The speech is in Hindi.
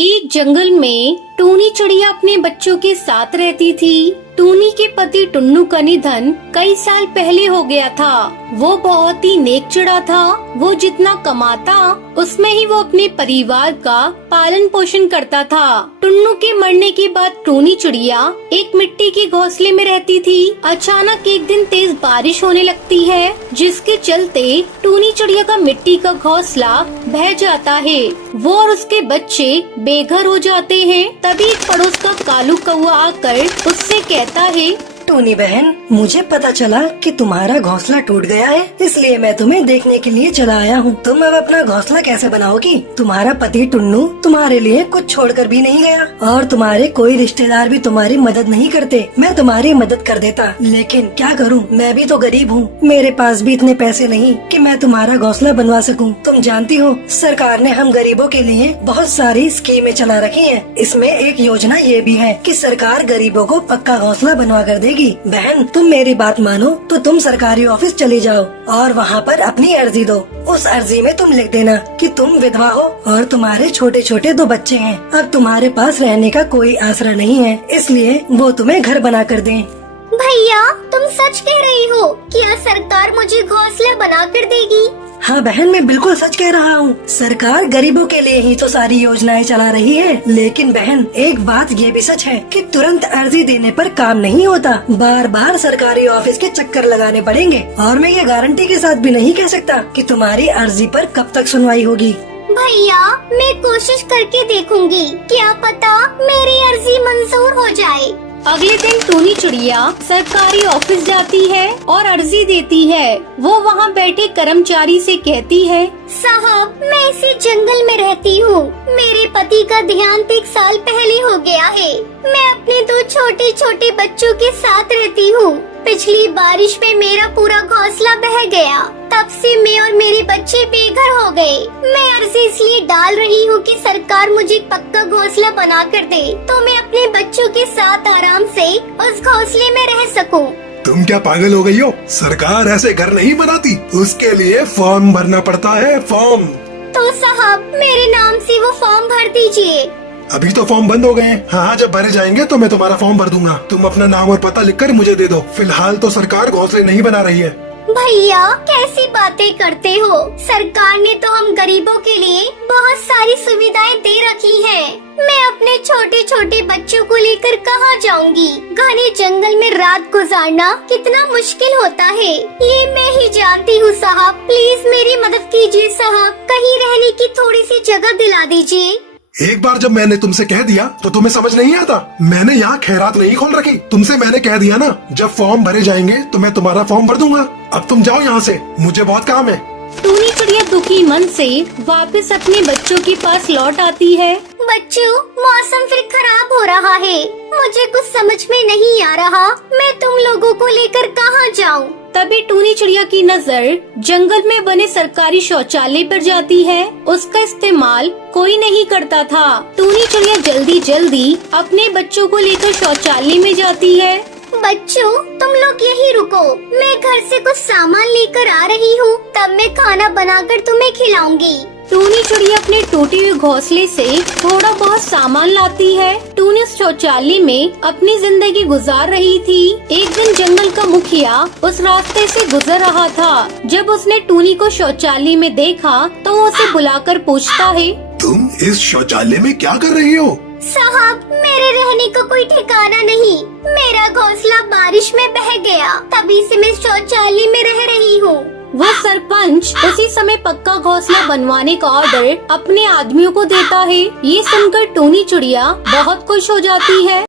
एक जंगल में टूनी चिड़िया अपने बच्चों के साथ रहती थी। टूनी के पति टुन्नू का निधन कई साल पहले हो गया था। वो बहुत ही नेक चिड़ा था। वो जितना कमाता उसमें ही वो अपने परिवार का पालन पोषण करता था। टुन्नू के मरने के बाद टूनी चिड़िया एक मिट्टी के घोंसले में रहती थी। अचानक एक दिन तेज बारिश होने लगती है, जिसके चलते टूनी चिड़िया का मिट्टी का घोंसला बह जाता है। वो और उसके बच्चे बेघर हो जाते हैं। तभी एक पड़ोस का कालू कौआ आकर उससे कहता है, टूनी बहन, मुझे पता चला कि तुम्हारा घोंसला टूट गया है, इसलिए मैं तुम्हें देखने के लिए चला आया हूँ। तुम अब अपना घोंसला कैसे बनाओगी? तुम्हारा पति टुन्नू तुम्हारे लिए कुछ छोड़कर भी नहीं गया और तुम्हारे कोई रिश्तेदार भी तुम्हारी मदद नहीं करते। मैं तुम्हारी मदद कर देता, लेकिन क्या करूँ, मैं भी तो गरीब हूँ। मेरे पास भी इतने पैसे नहीं कि मैं तुम्हारा घोंसला बनवा सकूँ। तुम जानती हो, सरकार ने हम गरीबों के लिए बहुत सारी स्कीमें चला रखी है। इसमें एक योजना ये भी है कि सरकार गरीबों को पक्का घोंसला बनवा कर देगी। बहन, तुम मेरी बात मानो तो तुम सरकारी ऑफिस चली जाओ और वहाँ पर अपनी अर्जी दो। उस अर्जी में तुम लिख देना कि तुम विधवा हो और तुम्हारे छोटे छोटे 2 बच्चे हैं। अब तुम्हारे पास रहने का कोई आसरा नहीं है, इसलिए वो तुम्हें घर बना कर दें। भैया, तुम सच कह रही हो? क्या सरकार मुझे घोंसला बना कर देगी? हाँ बहन, मैं बिल्कुल सच कह रहा हूँ। सरकार गरीबों के लिए ही तो सारी योजनाएं चला रही है। लेकिन बहन, एक बात ये भी सच है कि तुरंत अर्जी देने पर काम नहीं होता। बार बार सरकारी ऑफिस के चक्कर लगाने पड़ेंगे और मैं ये गारंटी के साथ भी नहीं कह सकता कि तुम्हारी अर्जी पर कब तक सुनवाई होगी। भैया, मैं कोशिश करके देखूंगी, क्या पता मेरी अर्जी मंजूर हो जाए। अगले दिन टूनी चिड़िया सरकारी ऑफिस जाती है और अर्जी देती है। वो वहाँ बैठे कर्मचारी से कहती है, साहब, मैं इसी जंगल में रहती हूँ। मेरे पति का देहांत 1 साल पहले हो गया है। मैं अपने 2 छोटे छोटे बच्चों के साथ रहती हूँ। पिछली बारिश में मेरा पूरा घोंसला बह गया। तब से मैं और मेरे बच्चे बेघर हो गए। मैं अर्जी इसलिए डाल रही हूँ कि सरकार मुझे पक्का घोंसला बना कर दे, तो मैं अपने बच्चों के साथ आराम से उस घोंसले में रह सकूँ। तुम क्या पागल हो गई हो? सरकार ऐसे घर नहीं बनाती, उसके लिए फॉर्म भरना पड़ता है, फॉर्म। तो साहब, मेरे नाम से वो फॉर्म भर दीजिए। अभी तो फॉर्म बंद हो गए हैं। हाँ, जब भरे जाएंगे तो मैं तुम्हारा फॉर्म भर दूंगा। तुम अपना नाम और पता लिखकर मुझे दे दो। फिलहाल तो सरकार घोंसले नहीं बना रही है। भैया, कैसी बातें करते हो? सरकार ने तो हम गरीबों के लिए बहुत सारी सुविधाएं दे रखी हैं। मैं अपने छोटे छोटे बच्चों को लेकर कहाँ जाऊंगी? घने जंगल में रात गुजारना कितना मुश्किल होता है, ये मैं ही जानती हूँ। साहब, प्लीज मेरी मदद कीजिए साहब। कहीं रहने की थोड़ी सी जगह दिला दीजिए। एक बार जब मैंने तुमसे कह दिया तो तुम्हें समझ नहीं आता। मैंने यहाँ खैरात नहीं खोल रखी। तुमसे मैंने कह दिया ना, जब फॉर्म भरे जाएंगे तो मैं तुम्हारा फॉर्म भर दूंगा। अब तुम जाओ यहाँ से, मुझे बहुत काम है। टूनी चिड़िया दुखी मन से वापस अपने बच्चों के पास लौट आती है। बच्चों, मौसम फिर खराब हो रहा है। मुझे कुछ समझ में नहीं आ रहा, मैं तुम लोगों को लेकर कहाँ जाऊँ? तभी टूनी चिड़िया की नजर जंगल में बने सरकारी शौचालय पर जाती है। उसका इस्तेमाल कोई नहीं करता था। टूनी चिड़िया जल्दी जल्दी अपने बच्चों को लेकर शौचालय में जाती है। बच्चों, तुम लोग यहीं रुको, मैं घर से कुछ सामान लेकर आ रही हूँ, तब मैं खाना बनाकर तुम्हें खिलाऊंगी। टूनी चिड़िया अपने टूटे हुए घोंसले से थोड़ा बहुत सामान लाती है। टूनी उस शौचालय में अपनी जिंदगी गुजार रही थी। एक दिन जंगल का मुखिया उस रास्ते से गुजर रहा था। जब उसने टूनी को शौचालय में देखा तो वो उसे बुलाकर पूछता है, तुम इस शौचालय में क्या कर रही हो? साहब, मेरे रहने का कोई ठिकाना नहीं। मेरा घोंसला बारिश में बह गया, तभी से मैं शौचालय में रह रही हूँ। वो सरपंच उसी समय पक्का घोंसला बनवाने का ऑर्डर अपने आदमियों को देता है। ये सुनकर टूनी चिड़िया बहुत खुश हो जाती है।